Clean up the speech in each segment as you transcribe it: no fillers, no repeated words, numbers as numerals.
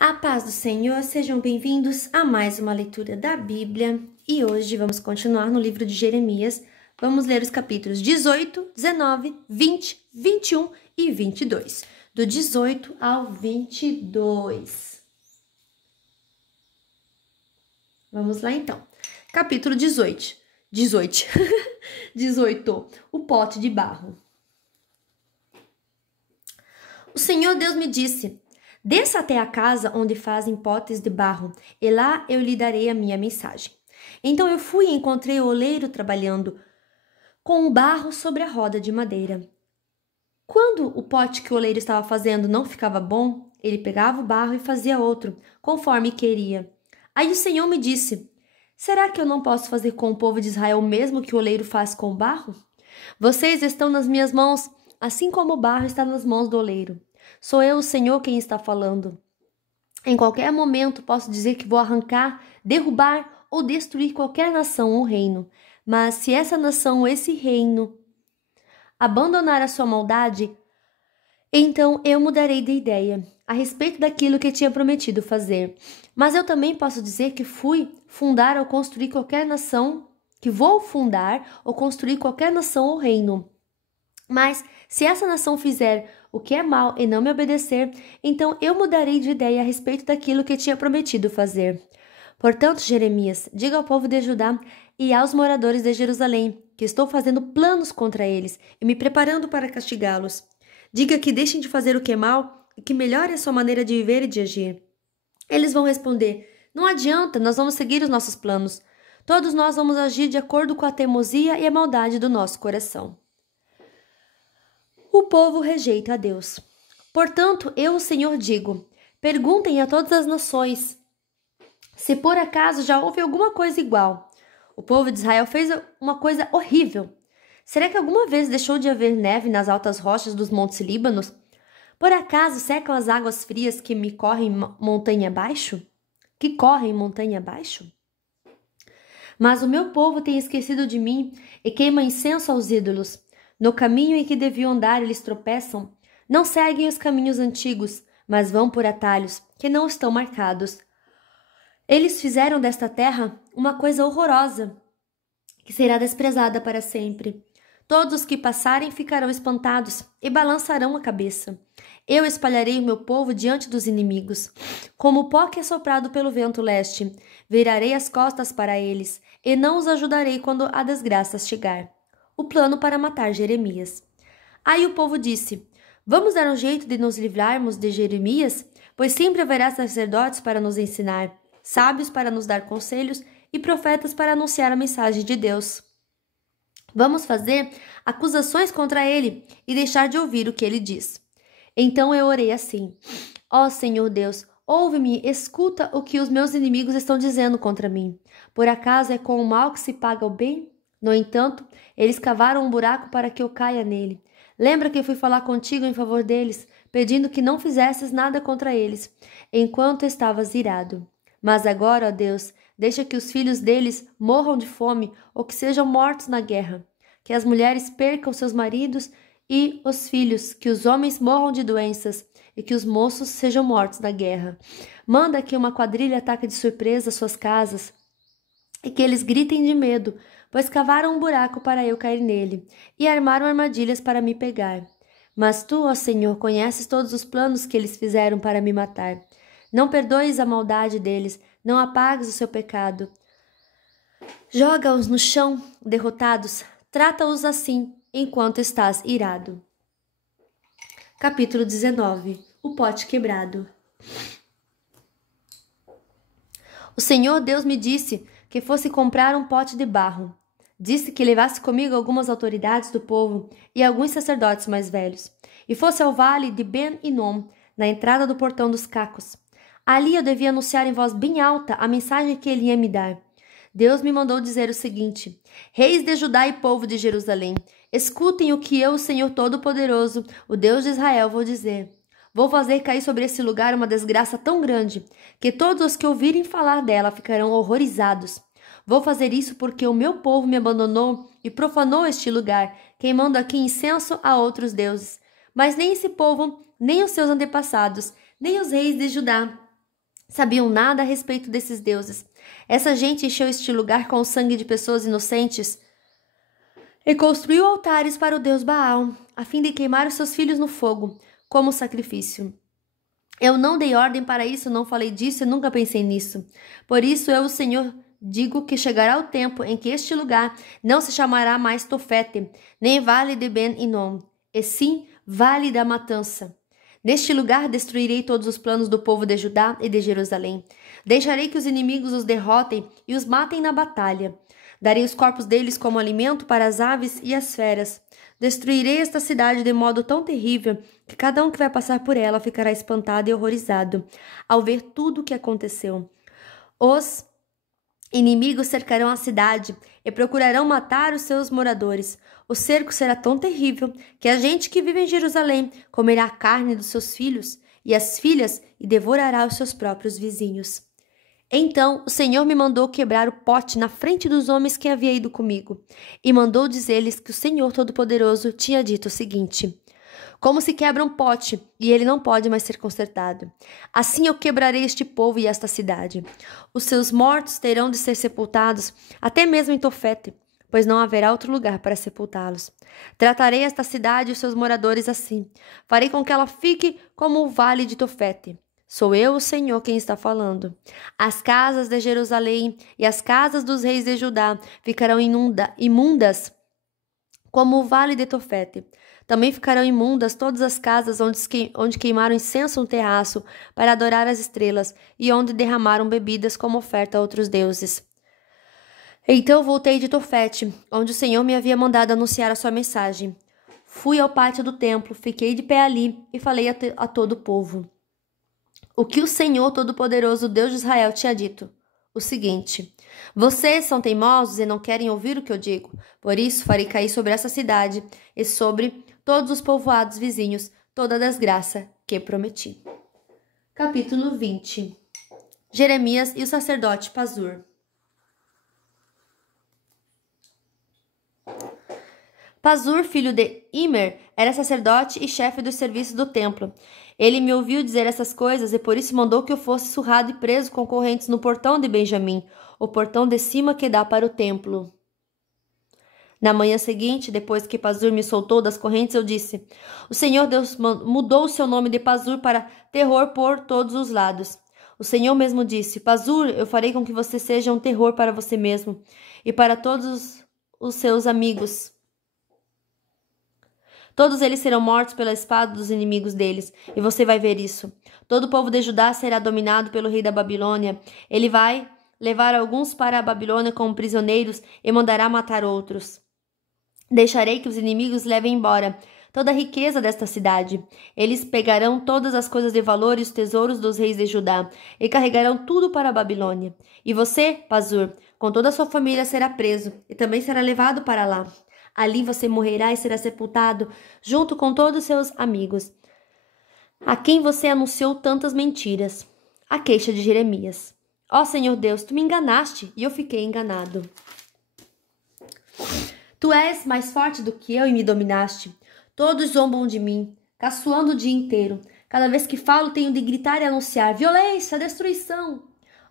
A paz do Senhor, sejam bem-vindos a mais uma leitura da Bíblia e hoje vamos continuar no livro de Jeremias. Vamos ler os capítulos 18, 19, 20, 21 e 22, do 18 ao 22. Vamos lá então. Capítulo 18. 18. O pote de barro. O Senhor Deus me disse: desça até a casa onde fazem potes de barro, e lá eu lhe darei a minha mensagem. Então eu fui e encontrei o oleiro trabalhando com o barro sobre a roda de madeira. Quando o pote que o oleiro estava fazendo não ficava bom, ele pegava o barro e fazia outro, conforme queria. Aí o Senhor me disse: será que eu não posso fazer com o povo de Israel o mesmo que o oleiro faz com o barro? Vocês estão nas minhas mãos, assim como o barro está nas mãos do oleiro. Sou eu, o Senhor, quem está falando. Em qualquer momento posso dizer que vou arrancar, derrubar ou destruir qualquer nação ou reino. Mas se essa nação ou esse reino abandonar a sua maldade, então eu mudarei de ideia a respeito daquilo que tinha prometido fazer. Mas eu também posso dizer que fui fundar ou construir qualquer nação, que vou fundar ou construir qualquer nação ou reino. Mas se essa nação fizer o que é mal e não me obedecer, então eu mudarei de ideia a respeito daquilo que tinha prometido fazer. Portanto, Jeremias, diga ao povo de Judá e aos moradores de Jerusalém que estou fazendo planos contra eles e me preparando para castigá-los. Diga que deixem de fazer o que é mal e que melhore a sua maneira de viver e de agir. Eles vão responder: não adianta, nós vamos seguir os nossos planos. Todos nós vamos agir de acordo com a teimosia e a maldade do nosso coração. O povo rejeita a Deus. Portanto, eu, o Senhor, digo: perguntem a todas as nações se por acaso já houve alguma coisa igual. O povo de Israel fez uma coisa horrível. Será que alguma vez deixou de haver neve nas altas rochas dos montes Líbanos? Por acaso secam as águas frias que correm montanha abaixo? Mas o meu povo tem esquecido de mim e queima incenso aos ídolos. No caminho em que deviam andar, eles tropeçam. Não seguem os caminhos antigos, mas vão por atalhos que não estão marcados. Eles fizeram desta terra uma coisa horrorosa, que será desprezada para sempre. Todos os que passarem ficarão espantados e balançarão a cabeça. Eu espalharei o meu povo diante dos inimigos, como o pó que é soprado pelo vento leste. Virarei as costas para eles e não os ajudarei quando a desgraça chegar. O plano para matar Jeremias. Aí o povo disse: vamos dar um jeito de nos livrarmos de Jeremias, pois sempre haverá sacerdotes para nos ensinar, sábios para nos dar conselhos e profetas para anunciar a mensagem de Deus. Vamos fazer acusações contra ele e deixar de ouvir o que ele diz. Então eu orei assim: ó Senhor Deus, ouve-me, escuta o que os meus inimigos estão dizendo contra mim. Por acaso é com o mal que se paga o bem? No entanto, eles cavaram um buraco para que eu caia nele. Lembra que fui falar contigo em favor deles, pedindo que não fizesses nada contra eles, enquanto estavas irado. Mas agora, ó Deus, deixa que os filhos deles morram de fome ou que sejam mortos na guerra, que as mulheres percam seus maridos e os filhos, que os homens morram de doenças e que os moços sejam mortos na guerra. Manda que uma quadrilha ataque de surpresa suas casas e que eles gritem de medo, pois cavaram um buraco para eu cair nele, e armaram armadilhas para me pegar. Mas tu, ó Senhor, conheces todos os planos que eles fizeram para me matar. Não perdoes a maldade deles, não apagues o seu pecado. Joga-os no chão, derrotados, trata-os assim, enquanto estás irado. Capítulo 19. O pote quebrado. O Senhor Deus me disse que fosse comprar um pote de barro. Disse que levasse comigo algumas autoridades do povo e alguns sacerdotes mais velhos, e fosse ao vale de Ben-Inom, na entrada do portão dos cacos. Ali eu devia anunciar em voz bem alta a mensagem que ele ia me dar. Deus me mandou dizer o seguinte: reis de Judá e povo de Jerusalém, escutem o que eu, o Senhor Todo-Poderoso, o Deus de Israel, vou dizer. Vou fazer cair sobre esse lugar uma desgraça tão grande que todos os que ouvirem falar dela ficarão horrorizados. Vou fazer isso porque o meu povo me abandonou e profanou este lugar, queimando aqui incenso a outros deuses. Mas nem esse povo, nem os seus antepassados, nem os reis de Judá sabiam nada a respeito desses deuses. Essa gente encheu este lugar com o sangue de pessoas inocentes e construiu altares para o deus Baal, a fim de queimar os seus filhos no fogo, como sacrifício. Eu não dei ordem para isso, não falei disso e nunca pensei nisso. Por isso eu, o Senhor, digo que chegará o tempo em que este lugar não se chamará mais Tofete, nem Vale de Ben-Inom, e sim Vale da Matança. Neste lugar destruirei todos os planos do povo de Judá e de Jerusalém. Deixarei que os inimigos os derrotem e os matem na batalha. Darei os corpos deles como alimento para as aves e as feras. Destruirei esta cidade de modo tão terrível que cada um que vai passar por ela ficará espantado e horrorizado ao ver tudo o que aconteceu. Os inimigos cercarão a cidade e procurarão matar os seus moradores. O cerco será tão terrível que a gente que vive em Jerusalém comerá a carne dos seus filhos e as filhas e devorará os seus próprios vizinhos. Então o Senhor me mandou quebrar o pote na frente dos homens que havia ido comigo, e mandou dizer-lhes que o Senhor Todo-Poderoso tinha dito o seguinte: como se quebra um pote, e ele não pode mais ser consertado. Assim eu quebrarei este povo e esta cidade. Os seus mortos terão de ser sepultados, até mesmo em Tofete, pois não haverá outro lugar para sepultá-los. Tratarei esta cidade e os seus moradores assim. Farei com que ela fique como o vale de Tofete. Sou eu, o Senhor, quem está falando. As casas de Jerusalém e as casas dos reis de Judá ficarão imundas como o vale de Tofete. Também ficarão imundas todas as casas onde queimaram incenso no terraço para adorar as estrelas e onde derramaram bebidas como oferta a outros deuses. Então voltei de Tofete, onde o Senhor me havia mandado anunciar a sua mensagem. Fui ao pátio do templo, fiquei de pé ali e falei a todo o povo o que o Senhor Todo-Poderoso, Deus de Israel, tinha dito. O seguinte: vocês são teimosos e não querem ouvir o que eu digo. Por isso farei cair sobre essa cidade e sobre todos os povoados vizinhos toda a desgraça que prometi. Capítulo 20. Jeremias e o sacerdote Pazur. Pazur, filho de Imer, era sacerdote e chefe dos serviços do templo. Ele me ouviu dizer essas coisas e por isso mandou que eu fosse surrado e preso com correntes no portão de Benjamim, o portão de cima que dá para o templo. Na manhã seguinte, depois que Pazur me soltou das correntes, eu disse: o Senhor Deus mudou o seu nome de Pazur para terror por todos os lados. O Senhor mesmo disse: Pazur, eu farei com que você seja um terror para você mesmo e para todos os seus amigos. Todos eles serão mortos pela espada dos inimigos deles, e você vai ver isso. Todo o povo de Judá será dominado pelo rei da Babilônia. Ele vai levar alguns para a Babilônia como prisioneiros e mandará matar outros. Deixarei que os inimigos levem embora toda a riqueza desta cidade. Eles pegarão todas as coisas de valor e os tesouros dos reis de Judá e carregarão tudo para a Babilônia. E você, Pazur, com toda a sua família será preso e também será levado para lá. Ali você morrerá e será sepultado junto com todos os seus amigos, a quem você anunciou tantas mentiras. A queixa de Jeremias. Ó Senhor Deus, tu me enganaste e eu fiquei enganado. Tu és mais forte do que eu e me dominaste. Todos zombam de mim, caçoando o dia inteiro. Cada vez que falo tenho de gritar e anunciar violência, destruição.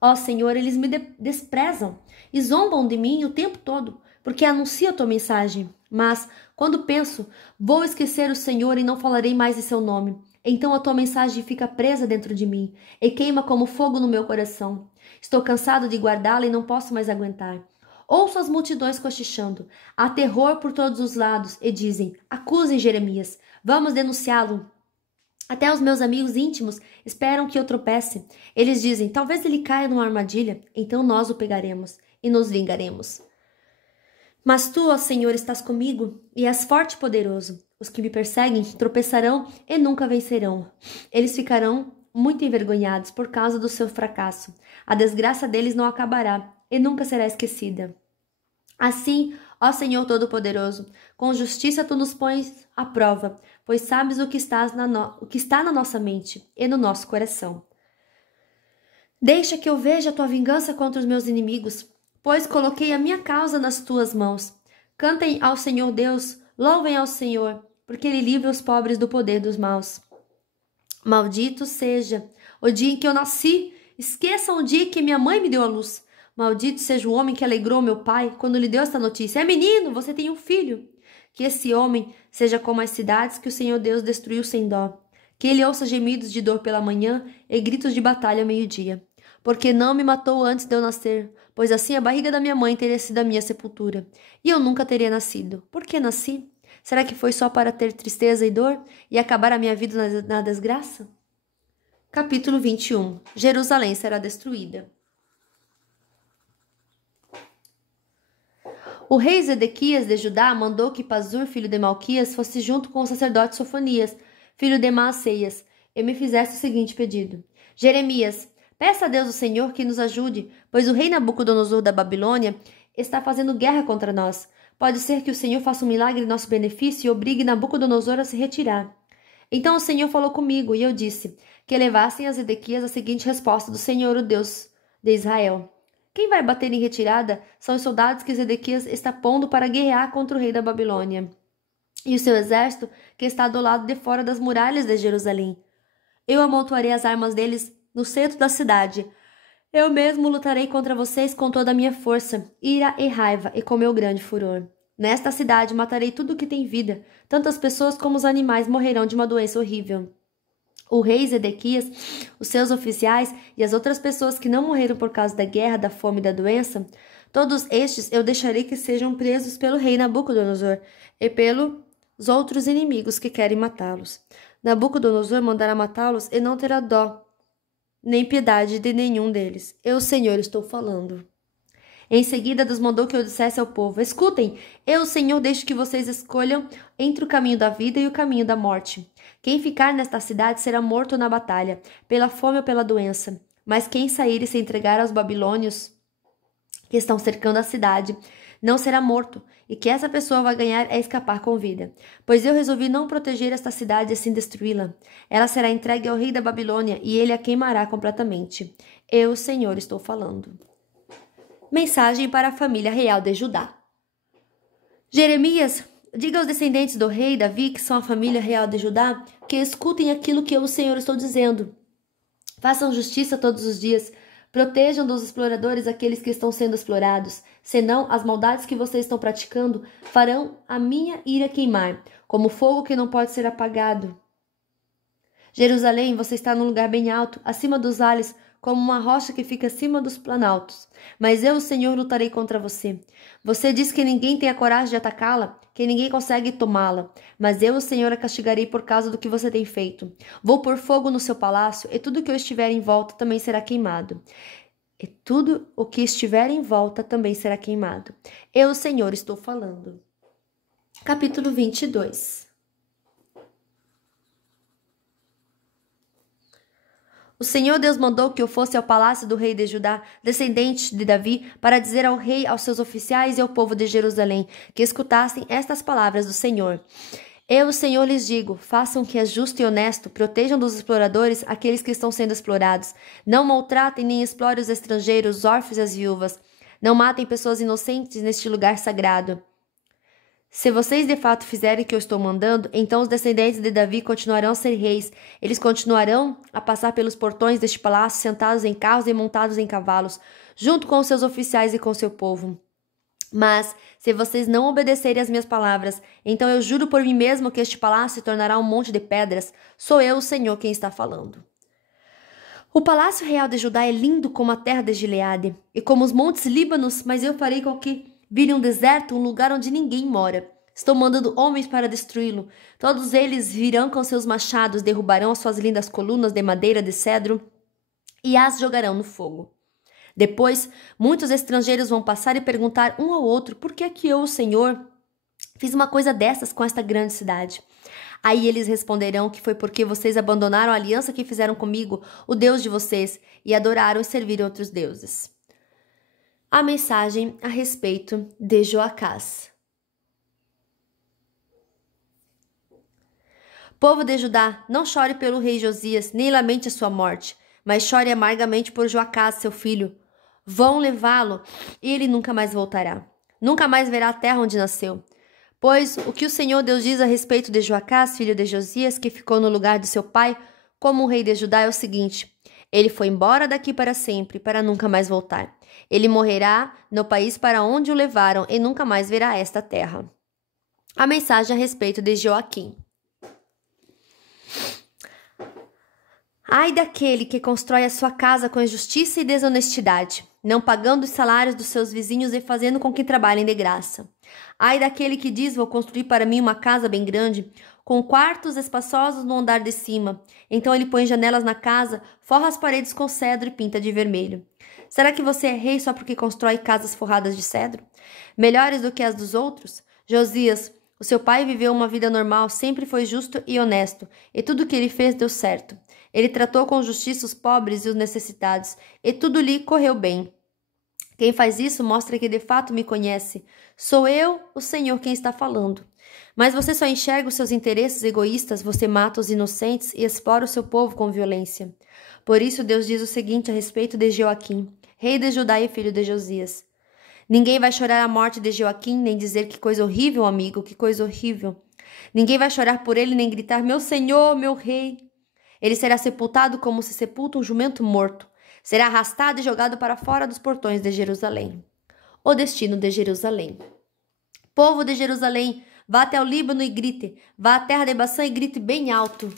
Ó Senhor, eles me desprezam e zombam de mim o tempo todo, porque anuncio a tua mensagem. Mas, quando penso, vou esquecer o Senhor e não falarei mais em seu nome. Então a tua mensagem fica presa dentro de mim e queima como fogo no meu coração. Estou cansado de guardá-la e não posso mais aguentar. Ouço as multidões cochichando. Há terror por todos os lados e dizem: acusem Jeremias, vamos denunciá-lo. Até os meus amigos íntimos esperam que eu tropece. Eles dizem: talvez ele caia numa armadilha, então nós o pegaremos e nos vingaremos. Mas tu, ó Senhor, estás comigo e és forte e poderoso. Os que me perseguem tropeçarão e nunca vencerão. Eles ficarão muito envergonhados por causa do seu fracasso. A desgraça deles não acabará e nunca será esquecida. Assim, ó Senhor Todo-Poderoso, com justiça tu nos pões à prova, pois sabes o que está na nossa mente e no nosso coração. Deixa que eu veja a tua vingança contra os meus inimigos, pois coloquei a minha causa nas tuas mãos. Cantem ao Senhor Deus, louvem ao Senhor, porque ele livra os pobres do poder dos maus. Maldito seja o dia em que eu nasci Esqueçam o dia que minha mãe me deu à luz. Maldito seja o homem que alegrou meu pai quando lhe deu esta notícia. É menino, você tem um filho. Que esse homem seja como as cidades que o Senhor Deus destruiu sem dó. Que ele ouça gemidos de dor pela manhã e gritos de batalha ao meio-dia. Porque não me matou antes de eu nascer, pois assim a barriga da minha mãe teria sido a minha sepultura. E eu nunca teria nascido. Por que nasci? Será que foi só para ter tristeza e dor e acabar a minha vida na desgraça? Capítulo 21. Jerusalém será destruída. O rei Zedequias de Judá mandou que Pazur, filho de Malquias, fosse junto com o sacerdote Sofonias, filho de Maaceias, e me fizesse o seguinte pedido. Jeremias, peça a Deus o Senhor que nos ajude, pois o rei Nabucodonosor da Babilônia está fazendo guerra contra nós. Pode ser que o Senhor faça um milagre em nosso benefício e obrigue Nabucodonosor a se retirar. Então o Senhor falou comigo, e eu disse que levassem a Zedequias a seguinte resposta do Senhor, o Deus de Israel. Quem vai bater em retirada são os soldados que Zedequias está pondo para guerrear contra o rei da Babilônia e o seu exército que está do lado de fora das muralhas de Jerusalém. Eu amontoarei as armas deles no centro da cidade. Eu mesmo lutarei contra vocês com toda a minha força, ira e raiva e com meu grande furor. Nesta cidade matarei tudo o que tem vida, tanto as pessoas como os animais morrerão de uma doença horrível. O rei Zedequias, os seus oficiais e as outras pessoas que não morreram por causa da guerra, da fome e da doença, todos estes eu deixarei que sejam presos pelo rei Nabucodonosor e pelos outros inimigos que querem matá-los. Nabucodonosor mandará matá-los e não terá dó, nem piedade de nenhum deles. Eu, Senhor, estou falando. Em seguida, Deus mandou que eu dissesse ao povo: escutem, eu, Senhor, deixo que vocês escolham entre o caminho da vida e o caminho da morte. Quem ficar nesta cidade será morto na batalha, pela fome ou pela doença. Mas quem sair e se entregar aos babilônios que estão cercando a cidade, não será morto, e que essa pessoa vai ganhar é escapar com vida. Pois eu resolvi não proteger esta cidade e assim destruí-la. Ela será entregue ao rei da Babilônia, e ele a queimará completamente. Eu, Senhor, estou falando. Mensagem para a família real de Judá. Jeremias, diga aos descendentes do rei Davi, que são a família real de Judá, que escutem aquilo que eu, o Senhor, estou dizendo. Façam justiça todos os dias. Protejam dos exploradores aqueles que estão sendo explorados. Senão, as maldades que vocês estão praticando farão a minha ira queimar, como fogo que não pode ser apagado. Jerusalém, você está num lugar bem alto, acima dos vales, como uma rocha que fica acima dos planaltos. Mas eu, o Senhor, lutarei contra você. Você diz que ninguém tem a coragem de atacá-la, que ninguém consegue tomá-la. Mas eu, o Senhor, a castigarei por causa do que você tem feito. Vou pôr fogo no seu palácio, e tudo que eu estiver em volta também será queimado. E tudo o que estiver em volta também será queimado. Eu, o Senhor, estou falando. Capítulo 22. O Senhor Deus mandou que eu fosse ao palácio do rei de Judá, descendente de Davi, para dizer ao rei, aos seus oficiais e ao povo de Jerusalém, que escutassem estas palavras do Senhor. Eu, o Senhor, lhes digo, façam o que é justo e honesto, protejam dos exploradores aqueles que estão sendo explorados. Não maltratem nem explorem os estrangeiros, os órfãos e as viúvas. Não matem pessoas inocentes neste lugar sagrado. Se vocês de fato fizerem o que eu estou mandando, então os descendentes de Davi continuarão a ser reis. Eles continuarão a passar pelos portões deste palácio sentados em carros e montados em cavalos, junto com os seus oficiais e com seu povo. Mas, se vocês não obedecerem às minhas palavras, então eu juro por mim mesmo que este palácio se tornará um monte de pedras. Sou eu, o Senhor, quem está falando. O palácio real de Judá é lindo como a terra de Gileade e como os montes Líbanos, mas eu farei com que vire um deserto, um lugar onde ninguém mora. Estou mandando homens para destruí-lo. Todos eles virão com seus machados, derrubarão as suas lindas colunas de madeira de cedro e as jogarão no fogo. Depois, muitos estrangeiros vão passar e perguntar um ao outro por que é que eu, o Senhor, fiz uma coisa dessas com esta grande cidade. Aí eles responderão que foi porque vocês abandonaram a aliança que fizeram comigo, o Deus de vocês, e adoraram e serviram outros deuses. A mensagem a respeito de Joacás. Povo de Judá, não chore pelo rei Josias, nem lamente a sua morte, mas chore amargamente por Joacás, seu filho. Vão levá-lo, e ele nunca mais voltará. Nunca mais verá a terra onde nasceu. Pois o que o Senhor Deus diz a respeito de Joacás, filho de Josias, que ficou no lugar de seu pai, como o rei de Judá, é o seguinte: Ele foi embora daqui para sempre, para nunca mais voltar. Ele morrerá no país para onde o levaram e nunca mais verá esta terra. A mensagem a respeito de Joaquim. Ai daquele que constrói a sua casa com injustiça e desonestidade, não pagando os salários dos seus vizinhos e fazendo com que trabalhem de graça. Ai daquele que diz: vou construir para mim uma casa bem grande, com quartos espaçosos no andar de cima. Então ele põe janelas na casa, forra as paredes com cedro e pinta de vermelho. Será que você é rei só porque constrói casas forradas de cedro? Melhores do que as dos outros? Josias, o seu pai viveu uma vida normal, sempre foi justo e honesto, e tudo o que ele fez deu certo. Ele tratou com justiça os pobres e os necessitados, e tudo lhe correu bem. Quem faz isso mostra que de fato me conhece. Sou eu, o Senhor, quem está falando. Mas você só enxerga os seus interesses egoístas, você mata os inocentes e explora o seu povo com violência. Por isso Deus diz o seguinte a respeito de Joaquim, rei de Judá e filho de Josias. Ninguém vai chorar a morte de Joaquim, nem dizer que coisa horrível, amigo, que coisa horrível. Ninguém vai chorar por ele, nem gritar, meu Senhor, meu rei. Ele será sepultado como se sepulta um jumento morto. Será arrastado e jogado para fora dos portões de Jerusalém. O destino de Jerusalém. Povo de Jerusalém, vá até o Líbano e grite. Vá à terra de Baçã e grite bem alto.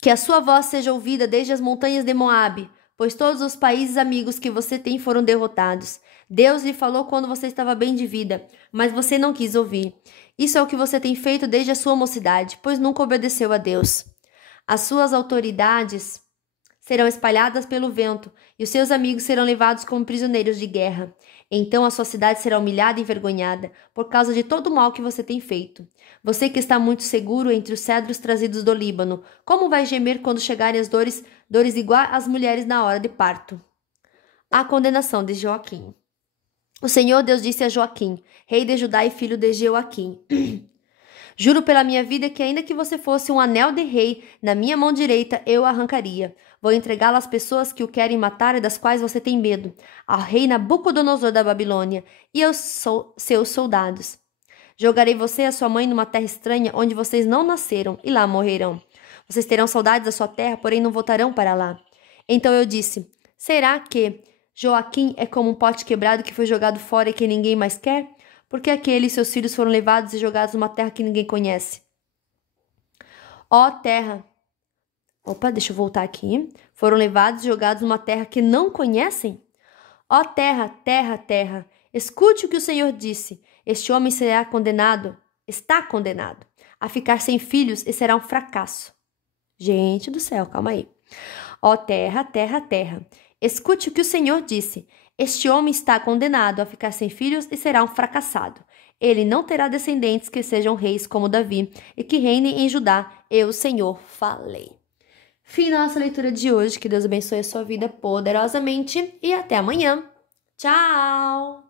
Que a sua voz seja ouvida desde as montanhas de Moabe, pois todos os países amigos que você tem foram derrotados. Deus lhe falou quando você estava bem de vida, mas você não quis ouvir. Isso é o que você tem feito desde a sua mocidade, pois nunca obedeceu a Deus. As suas autoridades serão espalhadas pelo vento, e os seus amigos serão levados como prisioneiros de guerra. Então a sua cidade será humilhada e envergonhada, por causa de todo o mal que você tem feito. Você que está muito seguro entre os cedros trazidos do Líbano, como vai gemer quando chegarem as dores igual às mulheres na hora de parto? A condenação de Joaquim. O Senhor Deus disse a Joaquim, rei de Judá e filho de Joaquim: Juro pela minha vida que ainda que você fosse um anel de rei, na minha mão direita eu o arrancaria. Vou entregá-lo às pessoas que o querem matar e das quais você tem medo, ao rei Nabucodonosor da Babilônia e aos seus soldados. Jogarei você e a sua mãe numa terra estranha onde vocês não nasceram e lá morrerão. Vocês terão saudades da sua terra, porém não voltarão para lá. Então eu disse, será que Joaquim é como um pote quebrado que foi jogado fora e que ninguém mais quer? Porque aquele e seus filhos foram levados e jogados numa terra que ninguém conhece. Ó terra... deixa eu voltar aqui. Foram levados e jogados numa terra que não conhecem? Ó terra, terra, terra, escute o que o Senhor disse. Este homem será condenado, está condenado, a ficar sem filhos e será um fracasso. Gente do céu, calma aí. Ó terra, terra, terra, escute o que o Senhor disse. Este homem está condenado a ficar sem filhos e será um fracassado. Ele não terá descendentes que sejam reis como Davi e que reinem em Judá. Eu, Senhor, falei. Fim da nossa leitura de hoje. Que Deus abençoe a sua vida poderosamente e até amanhã. Tchau!